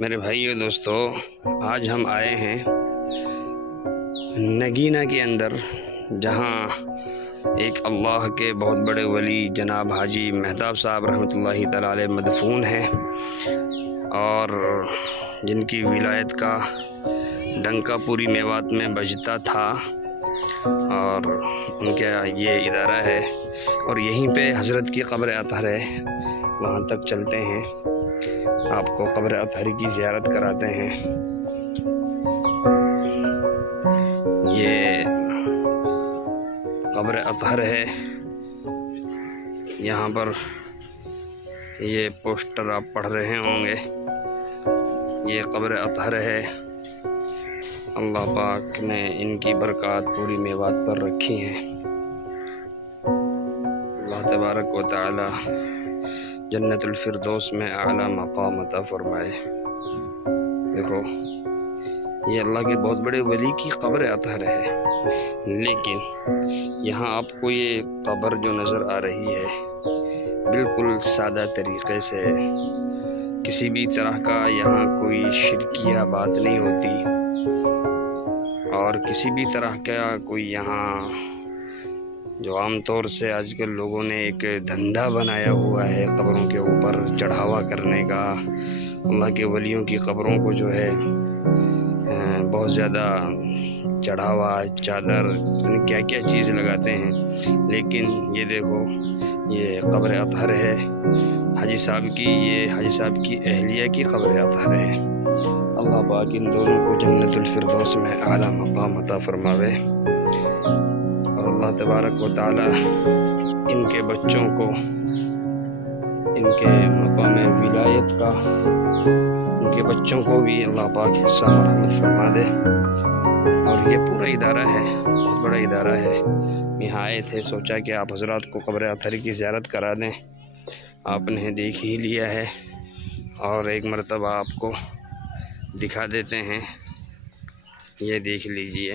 میرے بھائیو دوستو، آج ہم آئے ہیں نگینہ کے اندر، جہاں ایک اللہ کے بہت بڑے ولی جناب حاجی مہتاب صاحب رحمۃ اللہ تعالی علیہ مدفون ہیں، اور جن کی ولایت کا ڈنکا پوری میوات میں بجتا تھا، اور ان کا یہ ادارہ ہے، اور یہیں پہ حضرت کی قبر اطہر ہے۔ وہاں تک چلتے ہیں، آپ کو قبر اطہر کی زیارت کراتے ہیں۔ یہ قبر اطہر ہے، یہاں پر یہ پوسٹر آپ پڑھ رہے ہوں گے، یہ قبر اطہر ہے۔ اللہ پاک نے ان کی برکات پوری میوات پر رکھی ہیں۔ اللہ تبارک و تعالی جنت الفردوس میں اعلیٰ مقام عطا فرمائے۔ دیکھو، یہ اللہ کے بہت بڑے ولی کی قبر اطہر ہے، لیکن یہاں آپ کو یہ قبر جو نظر آ رہی ہے بالکل سادہ طریقے سے، کسی بھی طرح کا یہاں کوئی شرکیہ بات نہیں ہوتی، اور کسی بھی طرح کا کوئی یہاں جو عام طور سے آج کل لوگوں نے ایک دھندا بنایا ہوا ہے قبروں کے اوپر چڑھاوا کرنے کا، اللہ کے ولیوں کی قبروں کو جو ہے بہت زیادہ چڑھاوا، چادر، کیا کیا چیز لگاتے ہیں۔ لیکن یہ دیکھو، یہ قبر اطہر ہے حاجی صاحب کی، یہ حاجی صاحب کی اہلیہ کی قبر اطہر ہے۔ اللہ پاک ان دونوں کو جنت الفردوس میں اعلیٰ مقام عطا فرماوے، اور اللہ تبارک و تعالی ان کے بچوں کو ان کے مقام ولایت کا، ان کے بچوں کو بھی اللہ پاک حصہ رحمت فرما دے۔ اور یہ پورا ادارہ ہے، بہت بڑا ادارہ ہے۔ یہاں آئے تھے، سوچا کہ آپ حضرات کو قبر اطہر کی زیارت کرا دیں، آپ نے دیکھ ہی لیا ہے، اور ایک مرتبہ آپ کو دکھا دیتے ہیں۔ یہ دیکھ لیجئے۔